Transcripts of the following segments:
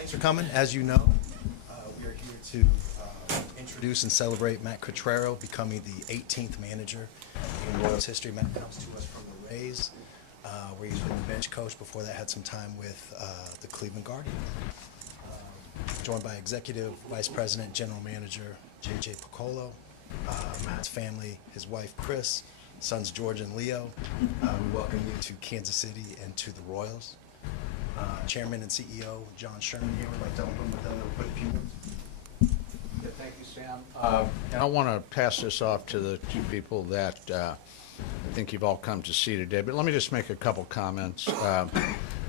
Thanks for coming. As you know, we are here to introduce and celebrate Matt Quatraro becoming the 18th manager in Royals history. Matt comes to us from the Rays, where he's been the bench coach. Before that, had some time with the Cleveland Guardians. Joined by Executive Vice President, General Manager J.J. Piccolo, Matt's family, his wife Chris, sons George and Leo. We welcome you to Kansas City and to the Royals. Chairman and CEO John Sherman here would like to open with a quick few words. Yeah, thank you, Sam. And I want to pass this off to the two people that I think you've all come to see today, but let me just make a couple comments.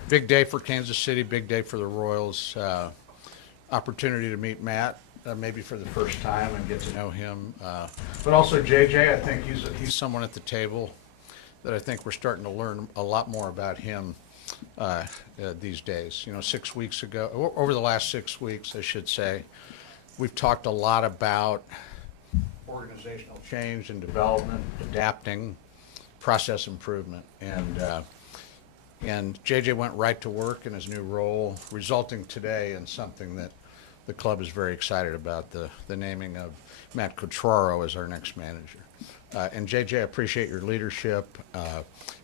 Big day for Kansas City, big day for the Royals. Opportunity to meet Matt, maybe for the first time, and get to know him. But also JJ, I think he's someone at the table that I think we're starting to learn a lot more about him these days. You know, 6 weeks ago, over the last 6 weeks, I should say, we've talked a lot about organizational change and development, adapting, process improvement, and JJ went right to work in his new role, resulting today in something that the club is very excited about, the naming of Matt Quatraro as our next manager. And JJ, I appreciate your leadership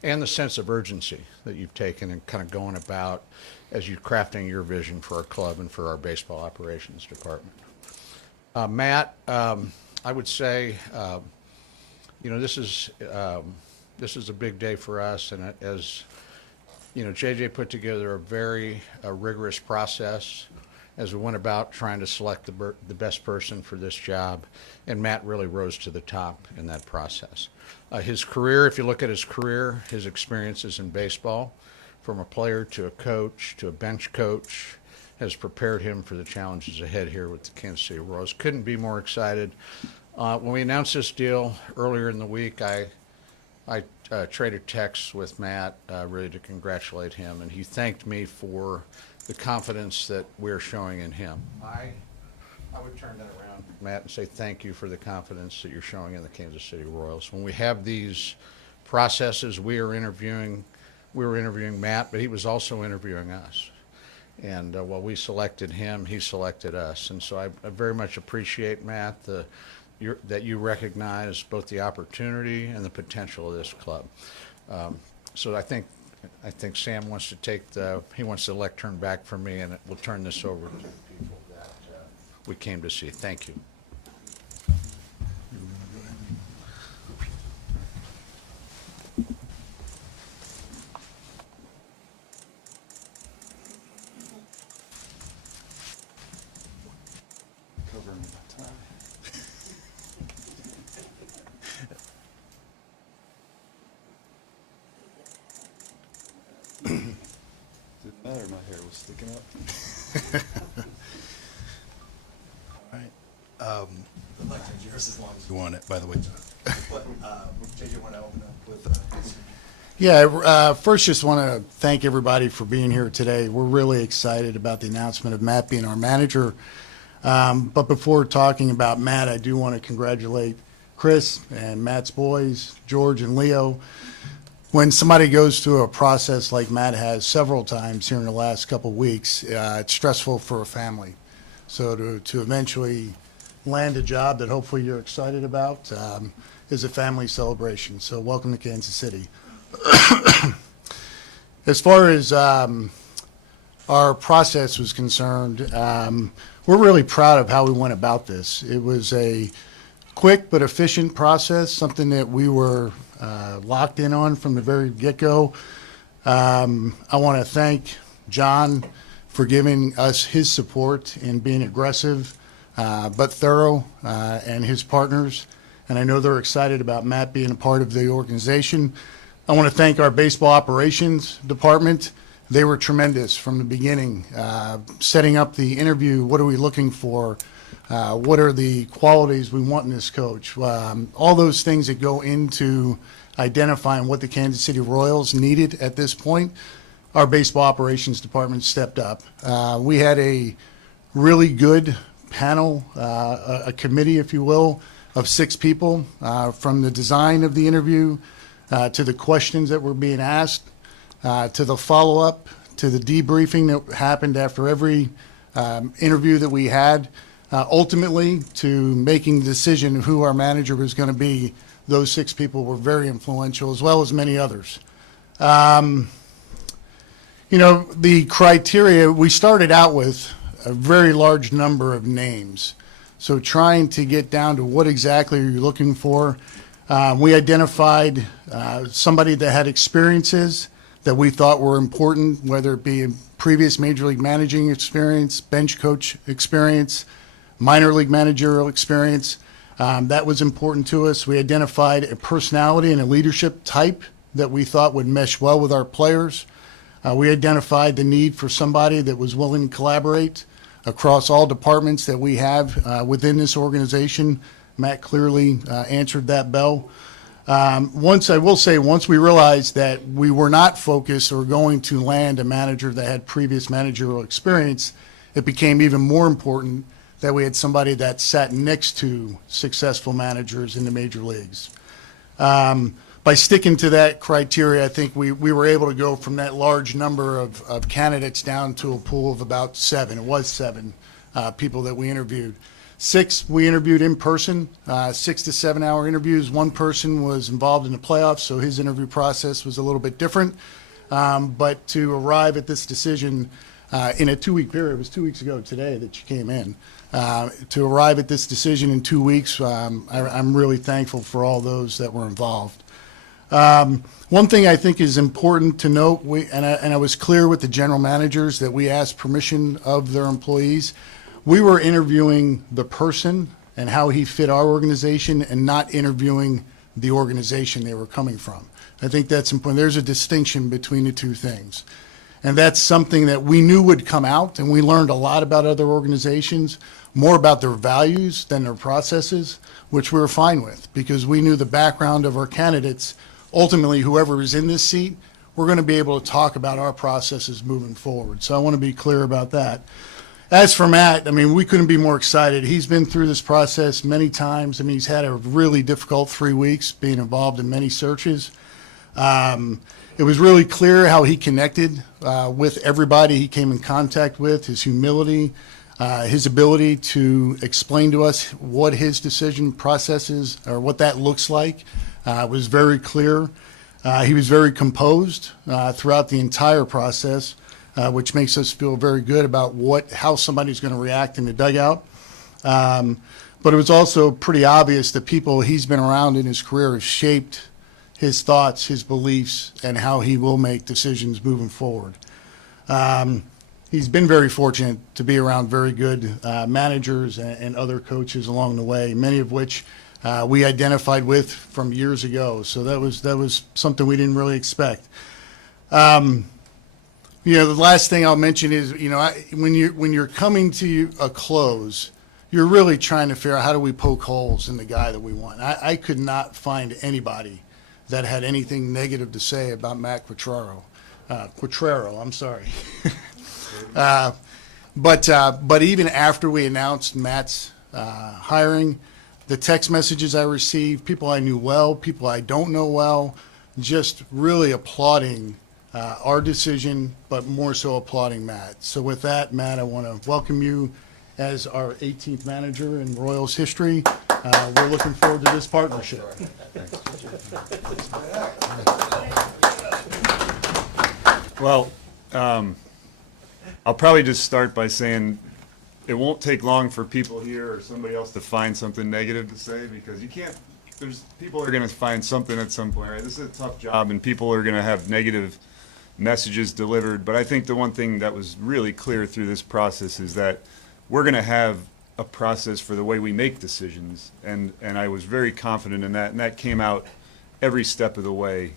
and the sense of urgency that you've taken in kind of going about as you're crafting your vision for our club and for our baseball operations department. Matt, I would say, you know, this is a big day for us, and as you know, JJ put together a very rigorous process as we went about trying to select the best person for this job, and Matt really rose to the top in that process. His career, if you look at his career, his experiences in baseball, from a player to a coach to a bench coach, has prepared him for the challenges ahead here with the Kansas City Royals. Couldn't be more excited. When we announced this deal earlier in the week, I traded texts with Matt really to congratulate him, and he thanked me for the confidence that we're showing in him. I would turn that around, Matt, and say thank you for the confidence that you're showing in the Kansas City Royals. When we have these processes, we were interviewing Matt, but he was also interviewing us. And while we selected him, he selected us. And so I very much appreciate, Matt, that you recognize both the opportunity and the potential of this club. So I think Sam wants to he wants the lectern back from me, and we'll turn this over to the people that we came to see. Thank you. Didn't matter, my hair was sticking up. All right. The lectern's yours as long as you want it, by the way, John. But JJ, want to open up with Yeah, first just want to thank everybody for being here today. We're really excited about the announcement of Matt being our manager. But before talking about Matt, I do want to congratulate Chris and Matt's boys, George and Leo. When somebody goes through a process like Matt has several times here in the last couple of weeks, it's stressful for a family. So to eventually land a job that hopefully you're excited about is a family celebration. So welcome to Kansas City. As far as our process was concerned, we're really proud of how we went about this. It was a quick but efficient process, something that we were locked in on from the very get-go. I want to thank John for giving us his support in being aggressive but thorough, and his partners. And I know they're excited about Matt being a part of the organization. I want to thank our baseball operations department. They were tremendous from the beginning, setting up the interview. What are we looking for? What are the qualities we want in this coach? All those things that go into identifying what the Kansas City Royals needed at this point, our baseball operations department stepped up. We had a really good panel, a committee, if you will, of 6 people, from the design of the interview to the questions that were being asked, to the follow-up, to the debriefing that happened after every interview that we had. Ultimately, to making the decision of who our manager was going to be, those 6 people were very influential, as well as many others. The criteria, we started out with a very large number of names. So trying to get down to what exactly are you looking for, we identified somebody that had experiences that we thought were important, whether it be previous major league managing experience, bench coach experience, minor league managerial experience. That was important to us. We identified a personality and a leadership type that we thought would mesh well with our players. We identified the need for somebody that was willing to collaborate across all departments that we have within this organization. Matt clearly answered that bell. Once we realized that we were not focused or going to land a manager that had previous managerial experience, it became even more important that we had somebody that sat next to successful managers in the major leagues. By sticking to that criteria, I think we were able to go from that large number of candidates down to a pool of about 7. It was 7 people that we interviewed. 6 we interviewed in person, 6 to 7 hour interviews. One person was involved in the playoffs, so his interview process was a little bit different. But to arrive at this decision in a 2-week period, it was 2 weeks ago today that you came in, to arrive at this decision in 2 weeks, I'm really thankful for all those that were involved. One thing I think is important to note, I was clear with the general managers that we asked permission of their employees. We were interviewing the person and how he fit our organization and not interviewing the organization they were coming from. I think that's important. There's a distinction between the two things. And that's something that we knew would come out, and we learned a lot about other organizations, more about their values than their processes, which we were fine with because we knew the background of our candidates. Ultimately, whoever is in this seat, we're going to be able to talk about our processes moving forward. So I want to be clear about that. As for Matt, we couldn't be more excited. He's been through this process many times. He's had a really difficult 3 weeks being involved in many searches. It was really clear how he connected with everybody he came in contact with, his humility, his ability to explain to us what his decision process is or what that looks like was very clear. He was very composed throughout the entire process, which makes us feel very good about how somebody's going to react in the dugout. But it was also pretty obvious that people he's been around in his career have shaped his thoughts, his beliefs, and how he will make decisions moving forward. He's been very fortunate to be around very good managers and other coaches along the way, many of which we identified with from years ago. So that was something we didn't really expect. The last thing I'll mention is, when you're coming to a close, you're really trying to figure out how do we poke holes in the guy that we want. I could not find anybody that had anything negative to say about Matt Quatraro. I'm sorry. But even after we announced Matt's hiring, the text messages I received, people I knew well, people I don't know well, just really applauding our decision, but more so applauding Matt. So with that, Matt, I want to welcome you as our 18th manager in Royals history. We're looking forward to this partnership. Well, I'll probably just start by saying it won't take long for people here or somebody else to find something negative to say, because people are going to find something at some point, right? This is a tough job and people are going to have negative messages delivered. But I think the one thing that was really clear through this process is that we're going to have a process for the way we make decisions. And I was very confident in that. And that came out every step of the way.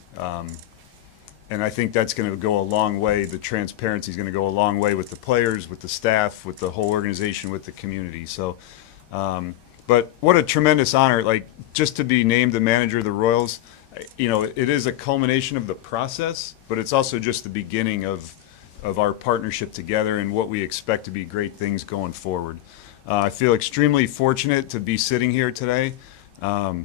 And I think that's going to go a long way. The transparency is going to go a long way with the players, with the staff, with the whole organization, with the community. So, but what a tremendous honor, like just to be named the manager of the Royals. It is a culmination of the process, but it's also just the beginning of our partnership together and what we expect to be great things going forward. I feel extremely fortunate to be sitting here today. I'd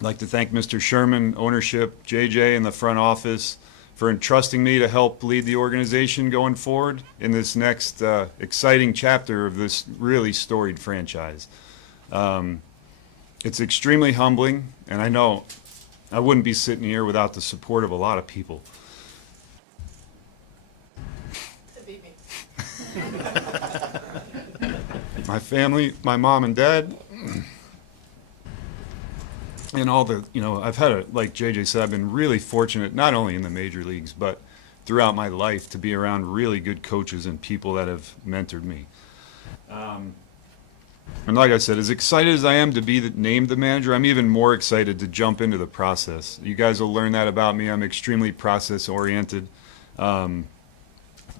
like to thank Mr. Sherman, ownership, JJ in the front office for entrusting me to help lead the organization going forward in this next exciting chapter of this really storied franchise. It's extremely humbling, and I know I wouldn't be sitting here without the support of a lot of people. My family, my mom and dad, and all the, I've had like JJ said, I've been really fortunate, not only in the major leagues, but throughout my life to be around really good coaches and people that have mentored me. And like I said, as excited as I am to be named the manager, I'm even more excited to jump into the process. You guys will learn that about me. I'm extremely process oriented. And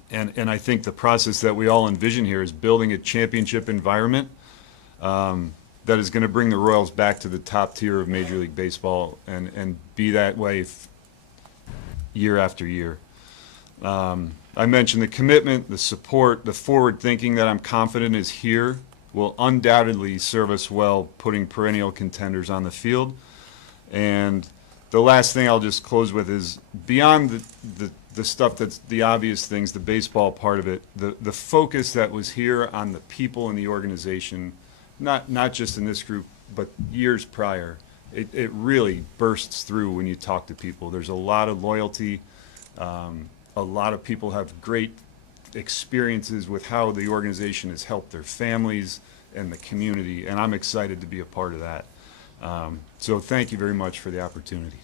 I think the process that we all envision here is building a championship environment that is going to bring the Royals back to the top tier of Major League Baseball and be that way year after year. I mentioned the commitment, the support, the forward thinking that I'm confident is here will undoubtedly serve us well putting perennial contenders on the field. And the last thing I'll just close with is beyond the stuff that's the obvious things, the baseball part of it, the focus that was here on the people in the organization, not just in this group, but years prior, it really bursts through when you talk to people. There's a lot of loyalty. A lot of people have great experiences with how the organization has helped their families and the community, and I'm excited to be a part of that. So thank you very much for the opportunity.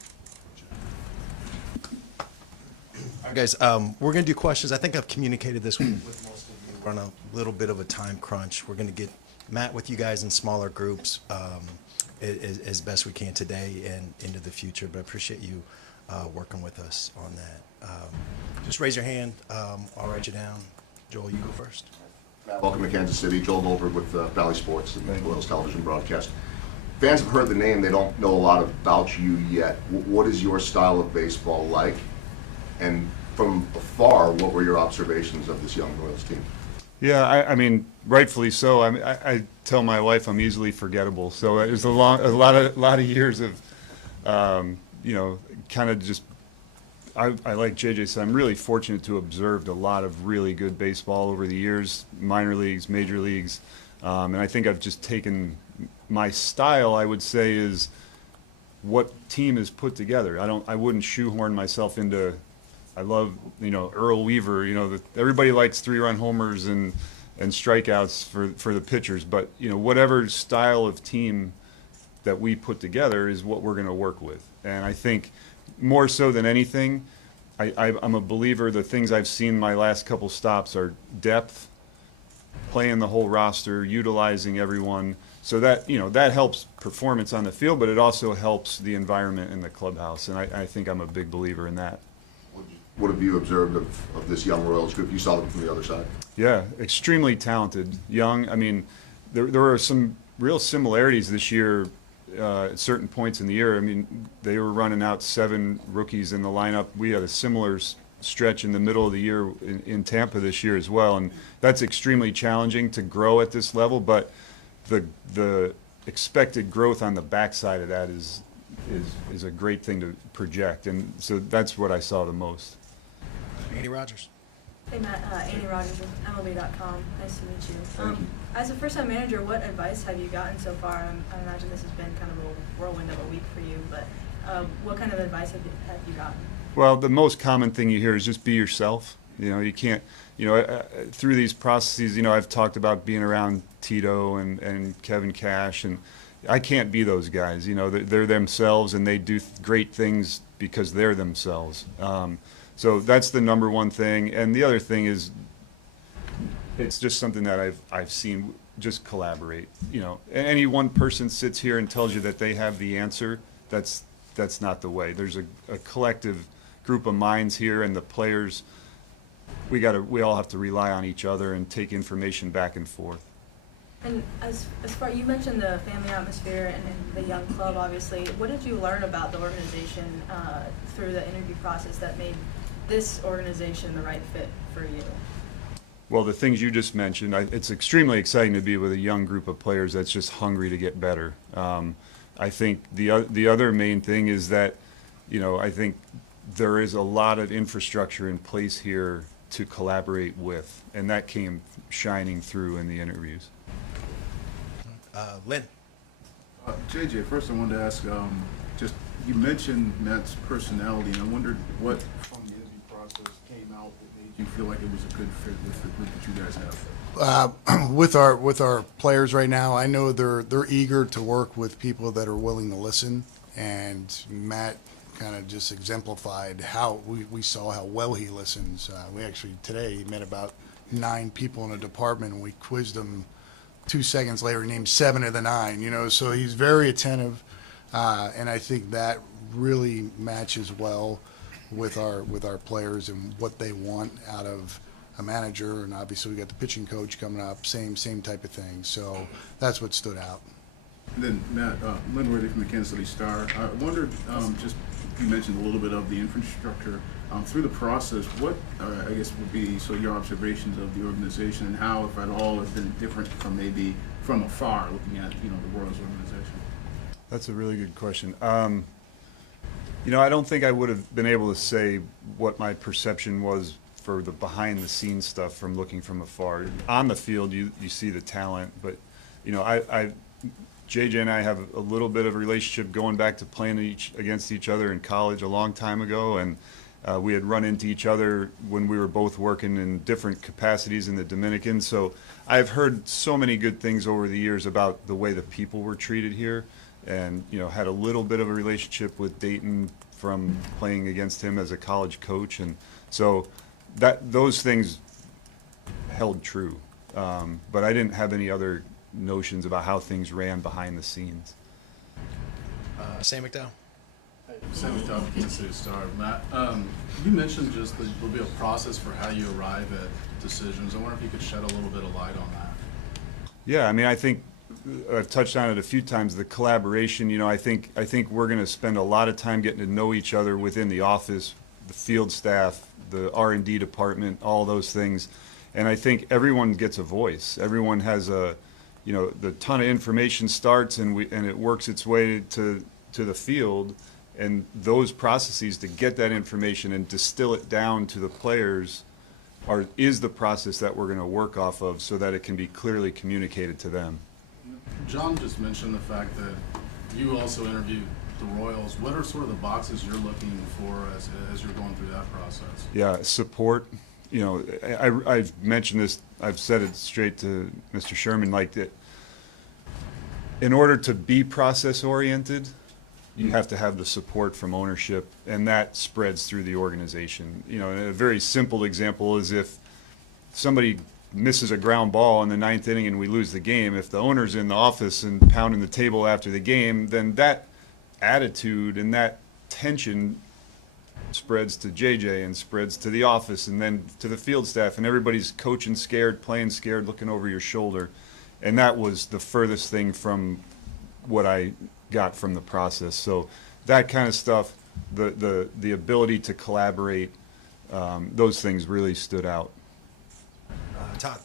All right, guys, we're going to do questions. I think I've communicated this with most of you. We're on a little bit of a time crunch. We're going to get Matt with you guys in smaller groups as best we can today and into the future, but I appreciate you working with us on that. Just raise your hand. I'll write you down. Joel, you go first. Matt, welcome to Kansas City. Joel Goldberg with Valley Sports and the Royals television broadcast. Fans have heard the name. They don't know a lot about you yet. What is your style of baseball like? And from afar, what were your observations of this young Royals team? Yeah, I mean, rightfully so. I tell my wife I'm easily forgettable. So it was a lot of years of, kind of just. I like JJ said, I'm really fortunate to have observed a lot of really good baseball over the years, minor leagues, major leagues, and I think I've just taken my style. I would say is what team is put together. I wouldn't shoehorn myself into. I love Earl Weaver. Everybody likes 3-run homers and strikeouts for the pitchers, but whatever style of team that we put together is what we're going to work with, and I think. More so than anything, I'm a believer the things I've seen my last couple stops are depth, playing the whole roster, utilizing everyone. So that that helps performance on the field, but it also helps the environment in the clubhouse. And I think I'm a big believer in that. What have you observed of this young Royals group? You saw them from the other side. Yeah, extremely talented, young. I mean, there are some real similarities this year. At certain points in the year, I mean, they were running out 7 rookies in the lineup. We had a similar stretch in the middle of the year in Tampa this year as well, and that's extremely challenging to grow at this level. But the expected growth on the backside of that is a great thing to project, and so that's what I saw the most. Andy Rogers. Hey Matt, Annie Rogers with MLB.com. Nice to meet you. As a first-time manager, what advice have you gotten so far? I imagine this has been kind of a whirlwind of a week for you, but what kind of advice have you gotten? Well, the most common thing you hear is just be yourself. You can't, through these processes, I've talked about being around Tito and Kevin Cash, and I can't be those guys. They're themselves, and they do great things because they're themselves. So that's the number one thing. And the other thing is, it's just something that I've seen. Just collaborate. Any one person sits here and tells you that they have the answer. That's not the way. There's a collective group of minds here, and the players. We all have to rely on each other and take information back and forth. And as far you mentioned the family atmosphere and the young club, obviously, what did you learn about the organization through the interview process that made this organization the right fit for you? Well, the things you just mentioned, it's extremely exciting to be with a young group of players that's just hungry to get better. I think the other main thing is that, I think there is a lot of infrastructure in place here to collaborate with, and that came shining through in the interviews. Lynn? JJ, first I wanted to ask, just, you mentioned Matt's personality, and I wondered what from the interview process came out that made you feel like it was a good fit with the group that you guys have. With our players right now, I know they're eager to work with people that are willing to listen, and Matt kind of just exemplified how we saw how well he listens. We actually today met about 9 people in a department, and we quizzed him. 2 seconds later, he named 7 of the 9. You know, so he's very attentive, and I think that really matches well with our players and what they want out of a manager. And obviously, we got the pitching coach coming up, same type of thing. So that's what stood out. And then Matt, Lynn Worthy from the Kansas City Star. I wondered, just you mentioned a little bit of the infrastructure. Through the process, what I guess would be so your observations of the organization and how, if at all, has been different from maybe from afar, looking at the Royals organization. That's a really good question. I don't think I would have been able to say what my perception was for the behind-the-scenes stuff from looking from afar. On the field, you see the talent, but JJ and I have a little bit of a relationship going back to playing against each other in college a long time ago, and we had run into each other when we were both working in different capacities in the Dominican. So I've heard so many good things over the years about the way the people were treated here, and had a little bit of a relationship with Dayton from playing against him as a college coach, and so those things held true. But I didn't have any other notions about how things ran behind the scenes. Sam McDowell? Sam McDowell, Kansas City Star. Matt, you mentioned just that there'll be a process for how you arrive at decisions. I wonder if you could shed a little bit of light on that. Yeah, I mean, I think I've touched on it a few times. The collaboration, I think we're going to spend a lot of time getting to know each other within the office, the field staff, the R&D department, all those things. And I think everyone gets a voice. Everyone has the ton of information starts and it works its way to the field. And those processes to get that information and distill it down to the players is the process that we're going to work off of so that it can be clearly communicated to them. John just mentioned the fact that you also interviewed the Royals. What are sort of the boxes you're looking for as you're going through that process? Yeah, support. I've mentioned this, I've said it straight to Mr. Sherman, like that in order to be process oriented, you have to have the support from ownership, and that spreads through the organization. A very simple example is if somebody misses a ground ball in the 9th inning and we lose the game, if the owner's in the office and pounding the table after the game, then that attitude and that tension spreads to JJ and spreads to the office and then to the field staff, and everybody's coaching scared, playing scared, looking over your shoulder. And that was the furthest thing from what I got from the process. So that kind of stuff, the ability to collaborate, those things really stood out. Todd?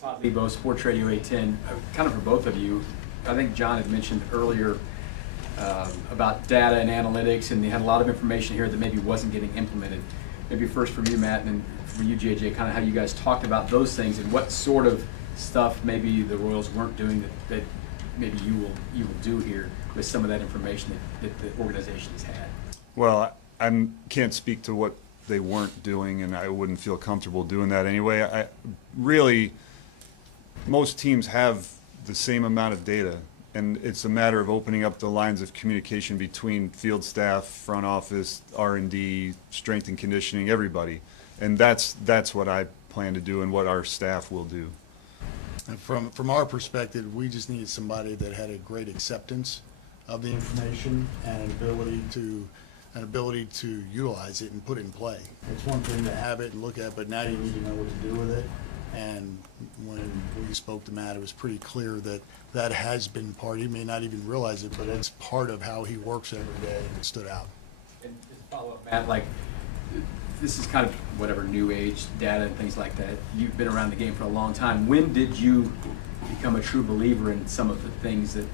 Todd Lebo, Sports Radio 810. Kind of for both of you, I think John had mentioned earlier about data and analytics, and they had a lot of information here that maybe wasn't getting implemented. Maybe first from you, Matt, and then from you, JJ, kind of how you guys talked about those things and what sort of stuff maybe the Royals weren't doing that maybe you will do here with some of that information that the organization has had. Well, I can't speak to what they weren't doing, and I wouldn't feel comfortable doing that anyway. Most teams have the same amount of data, and it's a matter of opening up the lines of communication between field staff, front office, R&D, strength and conditioning, everybody. And that's what I plan to do and what our staff will do. And from our perspective, we just needed somebody that had a great acceptance of the information and an ability to utilize it and put it in play. It's one thing to have it and look at it, but now you need to know what to do with it. And when we spoke to Matt, it was pretty clear that has been part. He may not even realize it, but it's part of how he works every day, and it stood out. And just to follow up, Matt, like this is kind of whatever new age data and things like that. You've been around the game for a long time. When did you become a true believer in some of the things that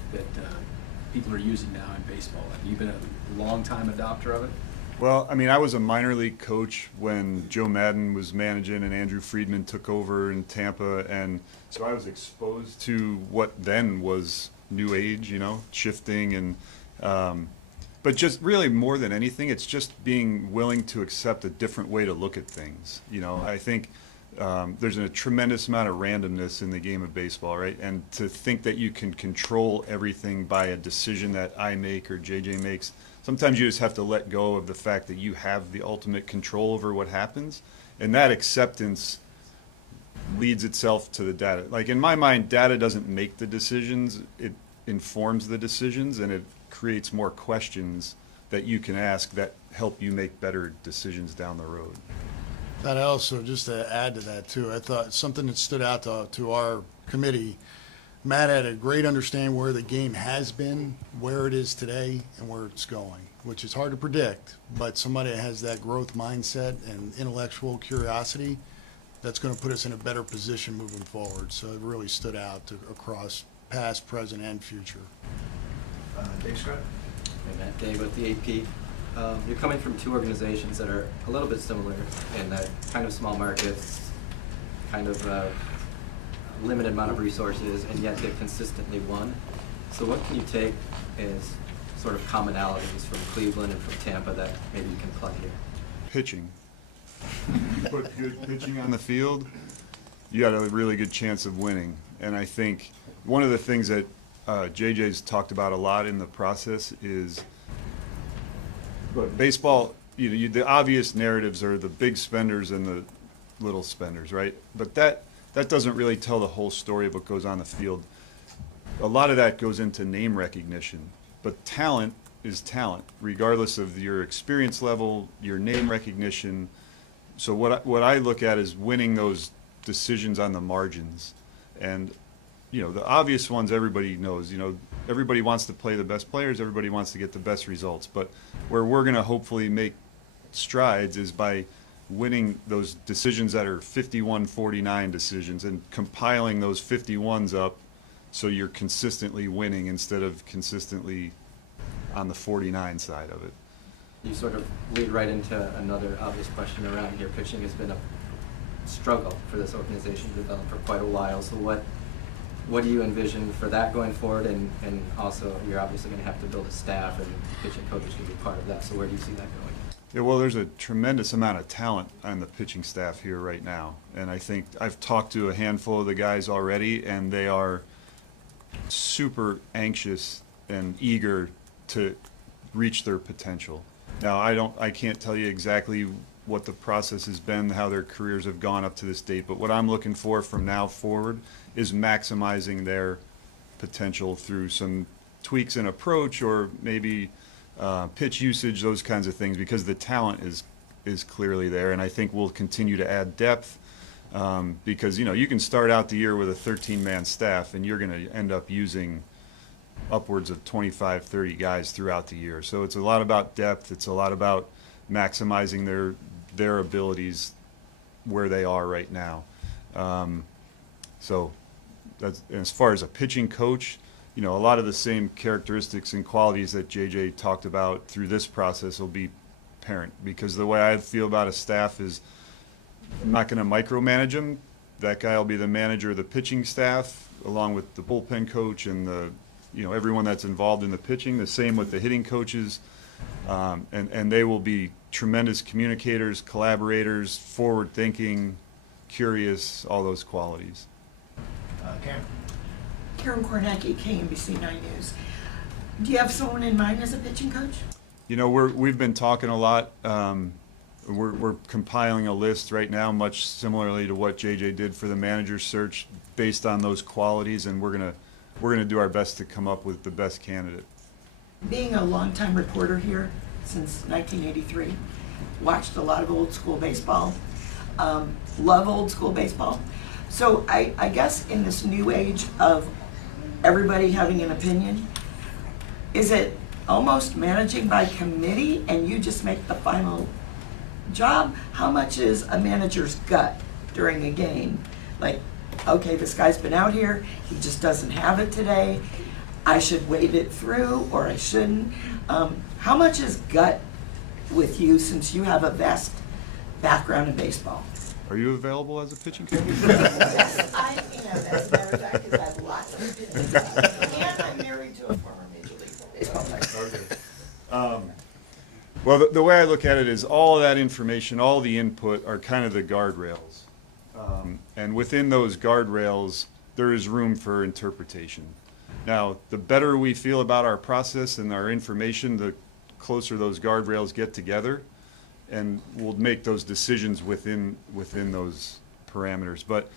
people are using now in baseball? Have you been a long time adopter of it? Well, I mean, I was a minor league coach when Joe Madden was managing and Andrew Friedman took over in Tampa, and so I was exposed to what then was new age, shifting and but just really more than anything, it's just being willing to accept a different way to look at things. I think there's a tremendous amount of randomness in the game of baseball, right? And to think that you can control everything by a decision that I make or JJ makes, sometimes you just have to let go of the fact that you have the ultimate control over what happens. And that acceptance leads itself to the data. Like in my mind, data doesn't make the decisions, it informs the decisions, and it creates more questions that you can ask that help you make better decisions down the road. That also, just to add to that too, I thought something that stood out to our committee, Matt had a great understanding where the game has been, where it is today, and where it's going, which is hard to predict, but somebody that has that growth mindset and intellectual curiosity, that's going to put us in a better position moving forward. So it really stood out across past, present, and future. Dave Scott? Hey Matt, Dave with the AP. You're coming from two organizations that are a little bit similar in that kind of small markets, kind of limited amount of resources, and yet they've consistently won. So what can you take as sort of commonalities from Cleveland and from Tampa that maybe you can plug here? Pitching. Put good pitching on the field, you got a really good chance of winning. And I think one of the things that JJ's talked about a lot in the process is, but baseball, the obvious narratives are the big spenders and the little spenders, right? But that doesn't really tell the whole story of what goes on the field. A lot of that goes into name recognition, but talent is talent, regardless of your experience level, your name recognition. So what I look at is winning those decisions on the margins. And the obvious ones everybody knows, everybody wants to play the best players, everybody wants to get the best results. But where we're going to hopefully make strides is by winning those decisions that are 51-49 decisions and compiling those 51s up so you're consistently winning instead of consistently on the 49 side of it. You sort of lead right into another obvious question around here. Pitching has been a struggle for this organization to develop for quite a while. So what do you envision for that going forward? And also, you're obviously going to have to build a staff, and pitching coaches can be part of that. So where do you see that going? Yeah, well, there's a tremendous amount of talent on the pitching staff here right now. And I think I've talked to a handful of the guys already, and they are super anxious and eager to reach their potential. Now, I can't tell you exactly what the process has been, how their careers have gone up to this date, but what I'm looking for from now forward is maximizing their potential through some tweaks in approach or maybe pitch usage, those kinds of things, because the talent is clearly there, and I think we'll continue to add depth because you can start out the year with a 13-man staff and you're going to end up using upwards of 25, 30 guys throughout the year. So it's a lot about depth. It's a lot about maximizing their abilities where they are right now. So that's, as far as a pitching coach, a lot of the same characteristics and qualities that JJ talked about through this process will be apparent, because the way I feel about a staff is I'm not going to micromanage them. That guy will be the manager of the pitching staff along with the bullpen coach and everyone that's involved in the pitching. The same with the hitting coaches, and they will be tremendous communicators, collaborators, forward-thinking, curious, all those qualities. Karen? Karen Kornacki, KNBC 9 News. Do you have someone in mind as a pitching coach? We've been talking a lot. We're compiling a list right now, much similarly to what JJ did for the manager search, based on those qualities, and we're gonna do our best to come up with the best candidate. Being a longtime reporter here since 1983, watched a lot of old school baseball, love old school baseball. So I guess in this new age of everybody having an opinion, is it almost managing by committee and you just make the final job? How much is a manager's gut during a game? Like, okay, this guy's been out here, he just doesn't have it today, I should wait it through or I shouldn't. How much is gut with you since you have a vast background in baseball. Are you available as a pitching coach? Yes, I am, as a matter of fact, because I have lots of business. And I'm married to a former Major League Baseball player. Well, the way I look at it is all of that information, all the input are kind of the guardrails. And within those guardrails, there is room for interpretation. Now, the better we feel about our process and our information, the closer those guardrails get together, and we'll make those decisions within those parameters. But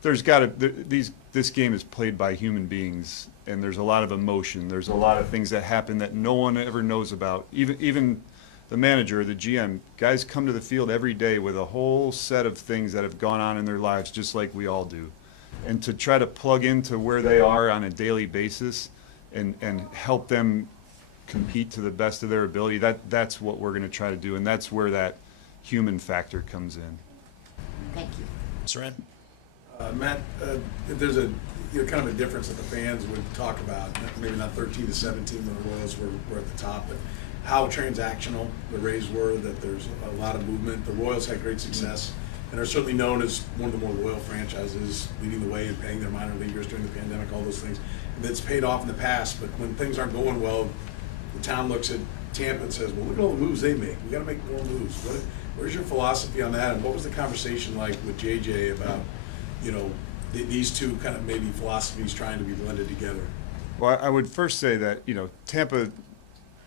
there's got to, this game is played by human beings, and there's a lot of emotion. There's a lot of things that happen that no one ever knows about. Even the manager or the GM, guys come to the field every day with a whole set of things that have gone on in their lives, just like we all do. And to try to plug into where they are on a daily basis and help them compete to the best of their ability, that's what we're going to try to do, and that's where that human factor comes in. Thank you. Saran? Matt, there's a kind of a difference that the fans would talk about, maybe not 13 to 17 when the Royals were at the top, but how transactional the Rays were, that there's a lot of movement. The Royals had great success and are certainly known as one of the more loyal franchises, leading the way and paying their minor leaguers during the pandemic, all those things. That's paid off in the past, but when things aren't going well, the town looks at Tampa and says, well, look at all the moves they make. We got to make more moves. Where's your philosophy on that? And what was the conversation like with JJ about, these two kind of maybe philosophies trying to be blended together? Well, I would first say that, Tampa,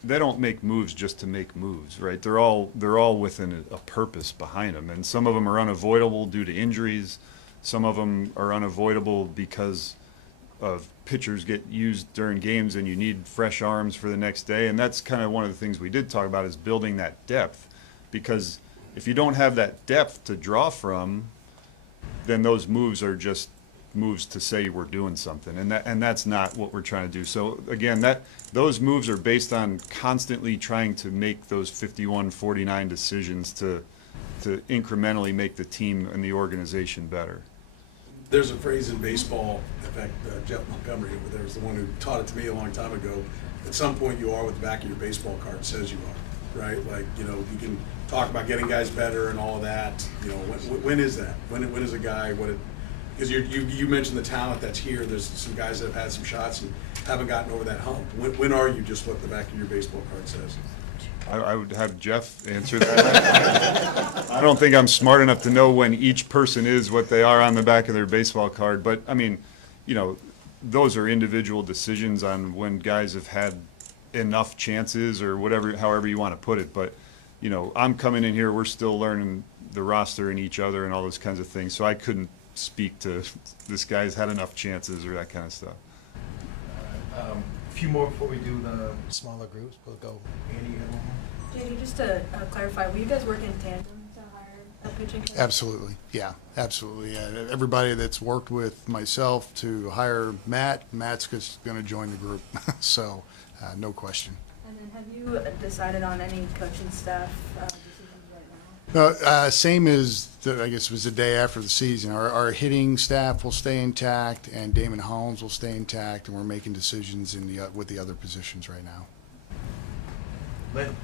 they don't make moves just to make moves, right? They're all within a purpose behind them, and some of them are unavoidable due to injuries. Some of them are unavoidable because of pitchers get used during games and you need fresh arms for the next day. And that's kind of one of the things we did talk about, is building that depth, because if you don't have that depth to draw from, then those moves are just moves to say we're doing something, and that's not what we're trying to do. So again, those moves are based on constantly trying to make those 51-49 decisions to incrementally make the team and the organization better. There's a phrase in baseball, in fact, Jeff Montgomery over there is the one who taught it to me a long time ago. At some point, you are what the back of your baseball card says you are, right? Like, you can talk about getting guys better and all of that. When is that? When is a guy because you mentioned the talent that's here. There's some guys that have had some shots and haven't gotten over that hump. When are you just what the back of your baseball card says? I would have Jeff answer that. I don't think I'm smart enough to know when each person is what they are on the back of their baseball card. But, I mean, those are individual decisions on when guys have had enough chances or whatever, however you want to put it. But, I'm coming in here, we're still learning the roster and each other and all those kinds of things. So I couldn't speak to this guy's had enough chances or that kind of stuff. A few more before we do the smaller groups. We'll go. Andy, you got one more? JD, just to clarify, will you guys work in tandem to hire a pitching coach? Absolutely, yeah, absolutely. Everybody that's worked with myself to hire Matt's just going to join the group, so no question. And then have you decided on any coaching staff decisions right now? No, same as, I guess it was the day after the season. Our hitting staff will stay intact, and Damon Hollins will stay intact, and we're making decisions with the other positions right now. Lynn?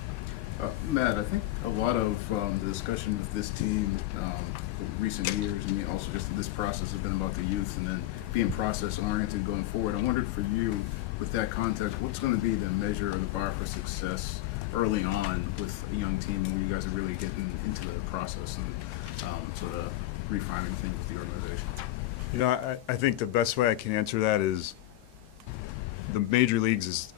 Matt, I think a lot of the discussion with this team for recent years, and also just this process, has been about the youth and then being process-oriented going forward. I wondered for you, with that context, what's going to be the measure or the bar for success early on with a young team where you guys are really getting into the process and sort of refining things with the organization? I think the best way I can answer that is the major leagues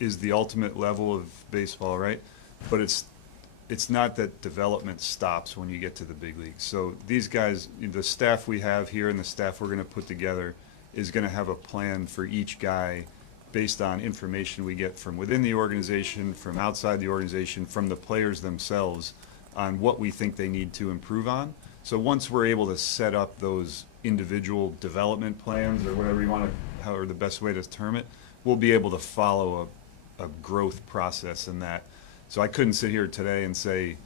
is the ultimate level of baseball, right? But it's not that development stops when you get to the big leagues. So these guys, the staff we have here and the staff we're going to put together is going to have a plan for each guy based on information we get from within the organization, from outside the organization, from the players themselves, on what we think they need to improve on. So once we're able to set up those individual development plans, or whatever you want to, however the best way to term it, we'll be able to follow a growth process in that. So I couldn't sit here today and say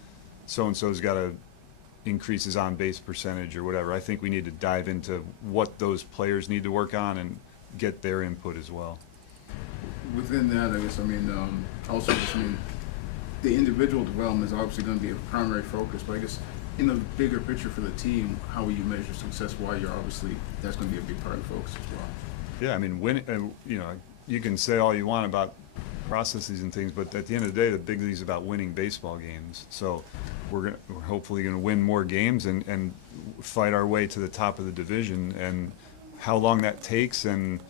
so-and-so's got to increase his on-base percentage or whatever. I think we need to dive into what those players need to work on and get their input as well. Within that, I guess, also just, the individual development is obviously going to be a primary focus, but I guess in the bigger picture for the team, how will you measure success? Why you're obviously, that's going to be a big part of the focus as well. Yeah, I mean, you know, you can say all you want about processes and things, but at the end of the day, the big league is about winning baseball games. So we're hopefully going to win more games and fight our way to the top of the division. And how long that takes, and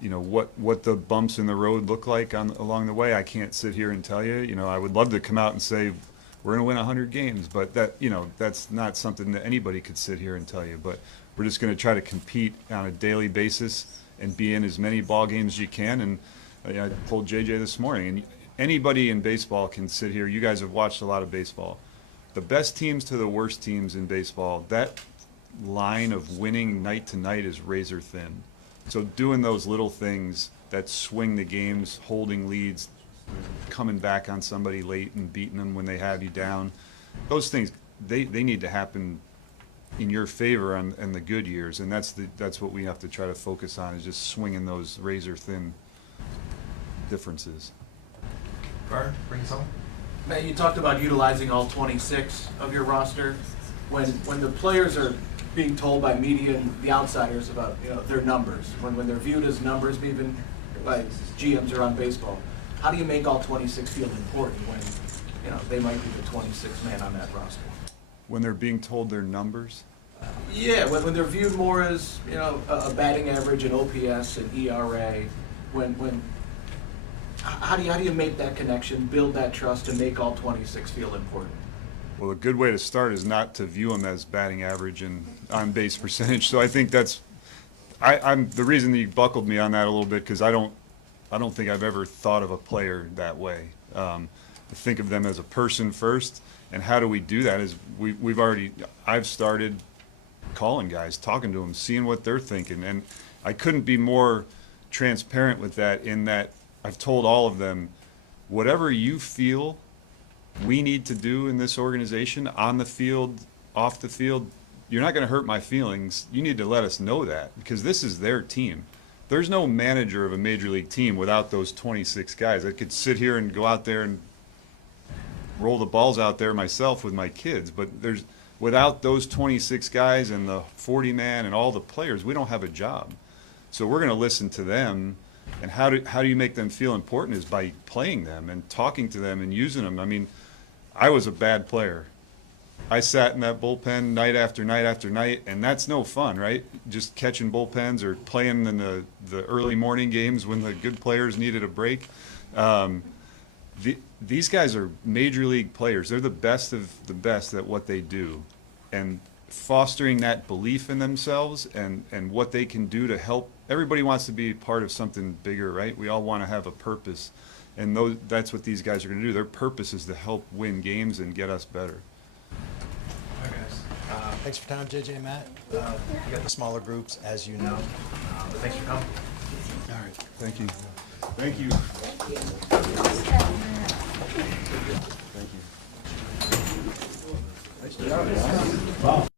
you know what the bumps in the road look like along the way, I can't sit here and tell you. You know, I would love to come out and say we're going to win 100 games, but that's not something that anybody could sit here and tell you. But we're just going to try to compete on a daily basis and be in as many ball games as you can. And I told JJ this morning, and anybody in baseball can sit here. You guys have watched a lot of baseball. The best teams to the worst teams in baseball, that line of winning night to night is razor thin. So doing those little things that swing the games, holding leads, coming back on somebody late and beating them when they have you down, those things, they need to happen in your favor in the good years, and that's what we have to try to focus on, is just swinging those razor thin differences. Vern, bring us home. Matt, you talked about utilizing all 26 of your roster. When the players are being told by media and the outsiders about their numbers, when they're viewed as numbers, even by GMs around baseball, how do you make all 26 feel important when they might be the 26th man on that roster? When they're being told their numbers? Yeah, when they're viewed more as a batting average, an OPS, an ERA, how do you make that connection, build that trust, and make all 26 feel important? Well, a good way to start is not to view them as batting average and on-base percentage. So I think that's I'm the reason that you buckled me on that a little bit, because I don't think I've ever thought of a player that way. I think of them as a person first, and how do we do that? Is I've started calling guys, talking to them, seeing what they're thinking, and I couldn't be more transparent with that, in that I've told all of them, whatever you feel we need to do in this organization, on the field, off the field, you're not going to hurt my feelings. You need to let us know that, because this is their team. There's no manager of a major league team without those 26 guys. I could sit here and go out there and roll the balls out there myself with my kids, but without those 26 guys and the 40-man and all the players, we don't have a job. So we're going to listen to them. And how do you make them feel important is by playing them and talking to them and using them. I mean, I was a bad player. I sat in that bullpen night after night after night, and that's no fun, right? Just catching bullpens or playing in the early morning games when the good players needed a break. These guys are major league players. They're the best of the best at what they do. And fostering that belief in themselves and what they can do to help. Everybody wants to be part of something bigger, right? We all want to have a purpose, and that's what these guys are going to do. Their purpose is to help win games and get us better. All right, guys. Thanks for your time, JJ and Matt. You got the smaller groups, as you know, but thanks for coming. All right. Thank you. Thank you. Thank you. Nice job.